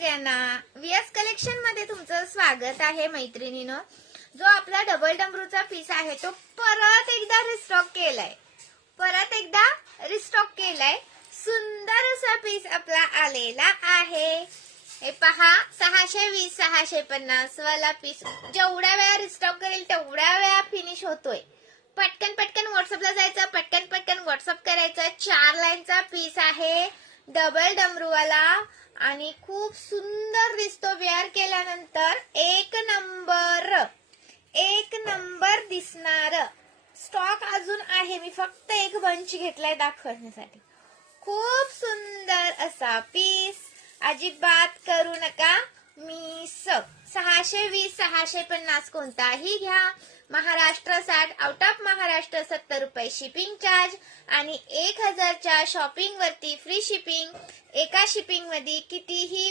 सगळ्यांना VS collection मध्ये तुमचं स्वागत आहे मैत्रिणीनो. जो आपला डबल डमरूचा पीस आहे तो परत एकदा रिस्टॉक केलाय. सुंदर असा पीस आपला आलेला आहे. हे पहा 620 650 वाला पीस जेवढ्या वेळा रिस्टॉक करेल तेवढ्या वेळा फिनिश होतोय. पटकन व्हॉट्सअपला जायचं, पटकन व्हॉट्सअप करायचं. 4 लाईनचा पीस आहे डबल डमरूवाला आणि खूप सुंदर दिसतो. वेअर केल्यानंतर एक नंबर दिसणार. स्टॉक अजून आहे, मी फक्त एक बंच घेतलाय दाखवण्यासाठी. खूप सुंदर असा पीस, अजिबात करू नका मिस. 620 650 कोणताही घ्या. महाराष्ट्र 60, आउट ऑफ महाराष्ट्र 70 रुपये शिपिंग चार्ज आणि 1000च्या शॉपिंग वरती फ्री शिपिंग. एका शिपिंग मध्ये कितीही